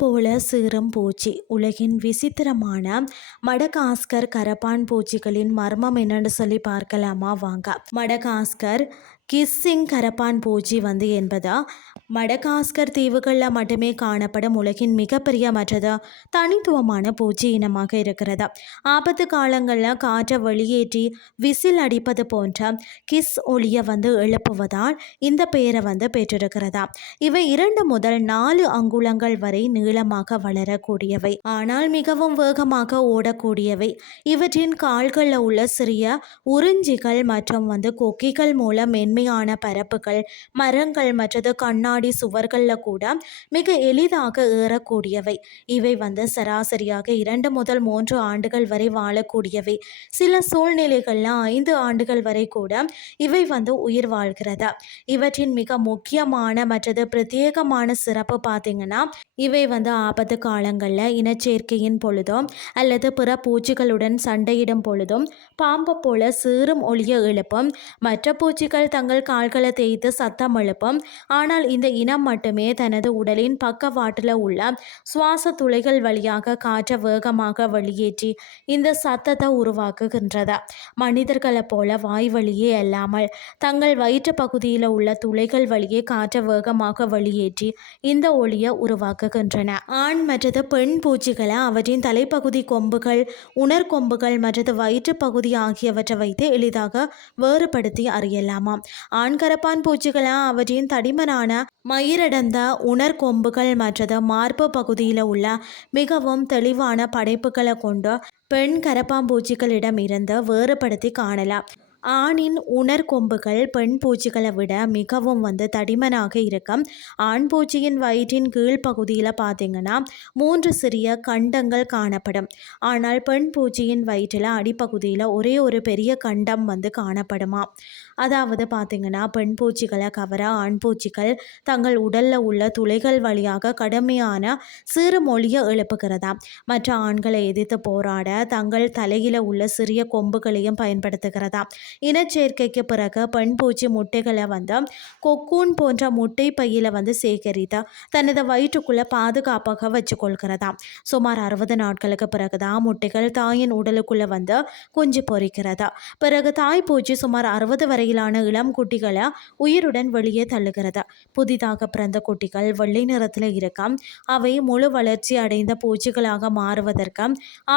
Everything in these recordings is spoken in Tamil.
போல சீறும் பூச்சி. உலகின் விசித்திரமான மடகாஸ்கர் கரப்பான் பூச்சிகளின் மர்மம் என்னன்னு சொல்லி பார்க்கலாமா வாங்க. மடகாஸ்கர் கிஸ்ஸிங் கரப்பான் பூச்சி என்பது மடகாஸ்கர் தீவுகளில் மட்டுமே காணப்படும் உலகின் மிகப்பெரிய மற்றது தனித்துவமான பூச்சி இனமாக இருக்கிறது. ஆபத்து காலங்களில் காற்றை வெளியேற்றி விசில் அடிப்பது போன்ற கிஸ் ஒளியை எழுப்புவதால் இந்த பெயரை பெற்றிருக்கிறதா. இவை 2 முதல் 4 அங்குலங்கள் வரை நீளமாக வளரக்கூடியவை, ஆனால் மிகவும் வேகமாக ஓடக்கூடியவை. இவற்றின் கால்களில் உள்ள சிறிய உறிஞ்சிகள் மற்றும் கொக்கிகள் மூலம் மென்மையான பரப்புகள், மரங்கள் மற்றது கண்ணாடி சுவர்களில் கூட மிக எளிதாக ஏறக்கூடியவை. இவை சராசரியாக 2 முதல் 3 ஆண்டுகள் வரை வாழக்கூடியவை. சில சூழ்நிலைகளில் 5 ஆண்டுகள் வரை கூட இவை உயிர் வாழ்கிறது. இவற்றின் மிக முக்கியமான மற்றது பிரத்யேகமான சிறப்பு பார்த்தீங்கன்னா, இவை ஆபத்து காலங்களில் இனச்சேர்க்கையின் பொழுதும் அல்லது பிற பூச்சிகளுடன் சண்டையிடும் பொழுதும் பாம்பு போல சீறும் ஒளிய எழுப்பும். மற்ற பூச்சிகள் தங்கள் கால்களை தேய்த்து சத்தம் எழுப்பும். ஆனால் இந்த இனம் மட்டுமே தனது உடலின் பக்கவாட்டில் உள்ள சுவாச துளைகள் வழியாக காற்றை வேகமாக வெளியேற்றி இந்த சத்தத்தை உருவாக்குகின்றது. மனிதர்களை போல வாய் வழியே அல்லாமல் தங்கள் வயிற்று பகுதியில் உள்ள துளைகள் வழியே காற்றை வேகமாக வெளியேற்றி இந்த ஒளியை உருவாக்குகின்றன. ஆண் மற்றது பெண் பூச்சிகளை அவற்றின் தலைப்பகுதி கொம்புகள், உணர்கொம்புகள் மற்றது வயிற்று பகுதி ஆகியவற்றை வைத்து எளிதாக வேறுபடுத்தி அறியலாமா. ஆண் கரப்பான் பூச்சிகளை அவற்றின் தடிமனான மயிரடந்த உணர்கொம்புகள் மற்றது மார்பு பகுதியில் உள்ள மிகவும் தெளிவான படைப்புகளை கொண்டு பெண் கரப்பாம்பூச்சிகளிடம் இருந்து வேறுபடுத்தி காணலாம். ஆணின் உணர்கொம்புகள் பெண் பூச்சிகளை விட மிகவும் தடிமனாக இருக்கும். ஆண் பூச்சியின் வயிற்றின் கீழ்ப்பகுதியில் பார்த்தீங்கன்னா 3 சிறிய கண்டங்கள் காணப்படும். ஆனால் பெண் பூச்சியின் வயிற்றில் அடிப்பகுதியில் ஒரே ஒரு பெரிய கண்டம் காணப்படுமா. அதாவது பார்த்தீங்கன்னா, பெண் பூச்சிகளை கவர ஆண் பூச்சிகள் தங்கள் உடலில் உள்ள துளைகள் வழியாக கடுமையான சிறு மொழியை எழுப்புகிறதா. மற்ற ஆண்களை எதிர்த்து போராட தங்கள் தலையில் உள்ள சிறிய கொம்புகளையும் பயன்படுத்துகிறதா. இனச்சேர்க்கைக்கு பிறகு பெண் பூச்சி முட்டைகளை கொக்கூன் போன்ற முட்டை பையில சேகரித்து தனது வயிற்றுக்குள்ள பாதுகாப்பாக வச்சுக்கொள்கிறதா. சுமார் 60 நாட்களுக்கு பிறகுதான் முட்டைகள் தாயின் உடலுக்குள்ள குஞ்சு பொறிக்கிறதா. பிறகு தாய் பூச்சி சுமார் 60 வரையிலான இளம் குட்டிகளை உயிருடன் வெளியே தள்ளுகிறது. புதிதாக பிறந்த குட்டிகள் வெள்ளை நிறத்தில் இருக்கும். அவை முழு வளர்ச்சி அடைந்த பூச்சிகளாக மாறுவதற்கு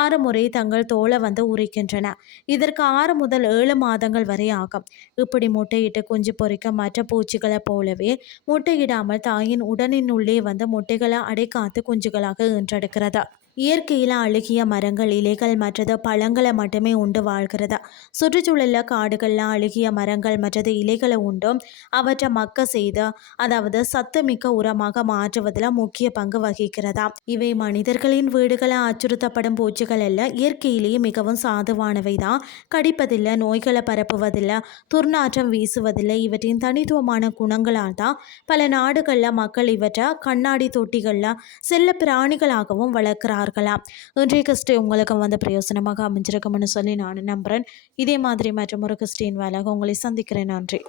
6 முறை தங்கள் தோலை உரிக்கின்றன. இதற்கு 6 முதல் 7 மாதங்கள் வரை ஆகும். இப்படி முட்டையிட்டு குஞ்சு பொறிக்க மற்ற பூச்சிகளை போலவே முட்டையிடாமல் தாயின் உடலின் உள்ளே முட்டைகளை அடைக்காத்து குஞ்சுகளாக ஈன்றெடுக்கிறது. இயற்கையில் அழுகிய மரங்கள், இலைகள் மற்றது பழங்களை மட்டுமே உண்டு வாழ்கிறது. சுற்றுச்சூழலில் காடுகளில் அழுகிய மரங்கள் மற்றது இலைகளை உண்டும் அவற்றை மக்க செய்து, அதாவது சத்துமிக்க உரமாக மாற்றுவதில் முக்கிய பங்கு வகிக்கிறதா. இவை மனிதர்களின் வீடுகளை அச்சுறுத்தப்படும் பூச்சிகள் அல்ல. இயற்கையிலேயே மிகவும் சாதுவானவை தான். கடிப்பதில்லை, நோய்களை பரப்புவதில்லை, துர்நாற்றம் வீசுவதில்லை. இவற்றின் தனித்துவமான குணங்களால் தான் பல நாடுகளில் மக்கள் இவற்றை கண்ணாடி தொட்டிகளில் செல்ல பிராணிகளாகவும் வளர்க்கிறார்கள். இன்றைய கிறிஸ்டி உங்களுக்கு பிரயோசனமாக அமைஞ்சிருக்கும்னு சொல்லி நான் நம்புகிறேன். இதே மாதிரி மற்றும் ஒரு கிறிஸ்டின் வேலையாக உங்களை சந்திக்கிறேன். நன்றி.